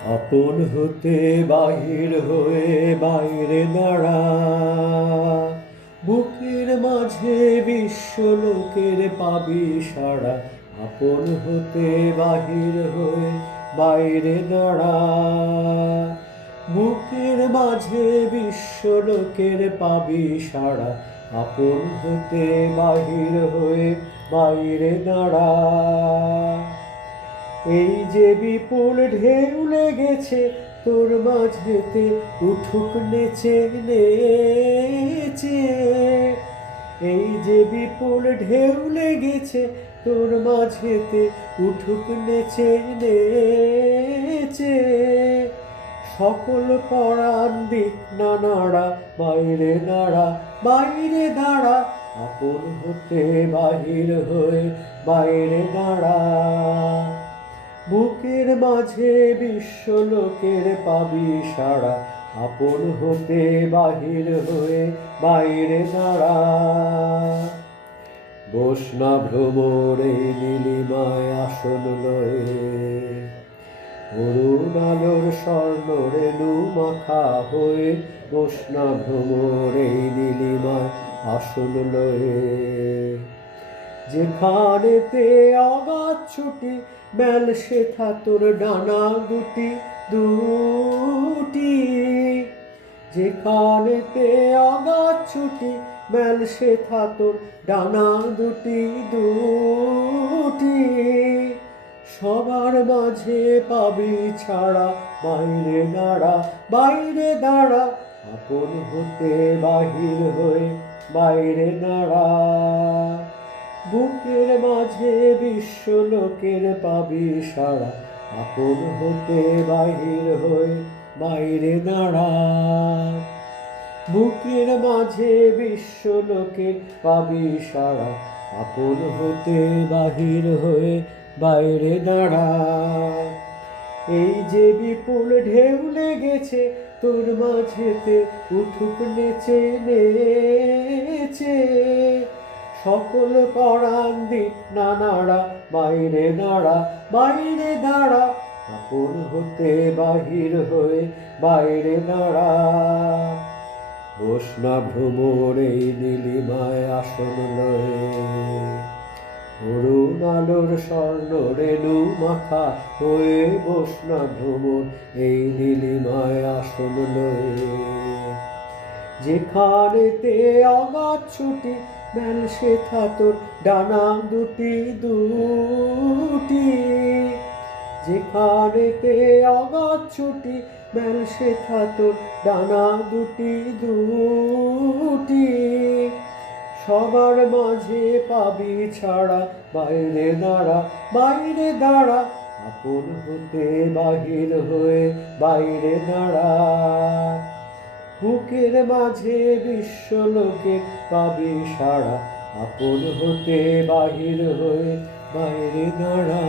আপন হতে বাহির হয়ে বাইরে দাঁড়া, বুকের মাঝে বিশ্ব লোকের পাবি সাড়া। আপন হতে বাহির হয়ে বাইরে দাঁড়া, বুকের মাঝে বিশ্ব লোকের পাবি সাড়া। আপন হতে বাহির হয়ে বাইরে দাঁড়া। এই যে বিপুল ঢেউ লেগেছে তোর মাঝেতে, উঠুক নেচে নেচে। এই যে বিপুল ঢেউ লেগেছে তোর মাঝেতে, উঠুক নেচে নেচে। সকল পরাণ দিক না নাড়া, বাইরে দাঁড়া, বাইরে দাঁড়া। আপন হতে বাহির হয়ে বাইরে দাঁড়া, বুকের মাঝে বিশ্ব লোকের পাবি সাড়া। আপন হতে বাহির হয়ে বাইরে দাঁড়া। বস না ভ্রমরে নীলিমায় আসন লয়ে, অরুণ আলোর স্বর্ণ রেণু মাখা হয়ে। বস না ভ্রমরে নীলিমায় আসন লয়ে, যেখানেতে অগাধ ছুটি মেল শেখা তোর ডানা দুটি দুটি। যেখানেতে অগাধ ছুটি মেল শেখা তোর ডানা দুটি দুটি। সবার মাঝে পাবি ছাড়া, বাইরে দাঁড়া, বাইরে দাঁড়া। আপন হতে বাহির হয়ে বাইরে দাঁড়া, বুকের মাঝে বিশ্ব লোকের পাবি সাড়া। আপন হতে বাহির হয়ে বাইরে দাঁড়া, বুকের মাঝে বিশ্ব লোকের পাবি সাড়া। আপন হতে বাহির হয়ে বাইরে দাঁড়া। এই যে বিপুল ঢেউ লেগেছে তোর মাঝেতে, উঠুক নেচে নেচে। সকল পরাণ দিক না নাড়া, বাইরে দাঁড়া, বাইরে দাঁড়া। আপন হতে বাহির হয়ে বাইরে দাঁড়া। বস না ভ্রমরে নীলিমায় আসন লয়ে, অরুণ আলোর স্বর্ণ রেণু মাখা হয়ে। বস না ভ্রমর এই নীলিমায় আসন লয়ে, যেখানেতে অগাধ ছুটি মেল শেখা তোর ডানা দুটি দুটি। যেখানেতে অগাধ ছুটি মেল শেখা তোর ডানা দুটি দুটি। সবার মাঝে পাবি ছাড়া, বাইরে দাঁড়া, বাইরে দাঁড়া। আপন হতে বাহির হয়ে বাইরে দাঁড়া, বুকের মাঝে বিশ্ব লোকের পাবি সাড়া। আপন হতে বাহির হয়ে বাইরে দাঁড়া।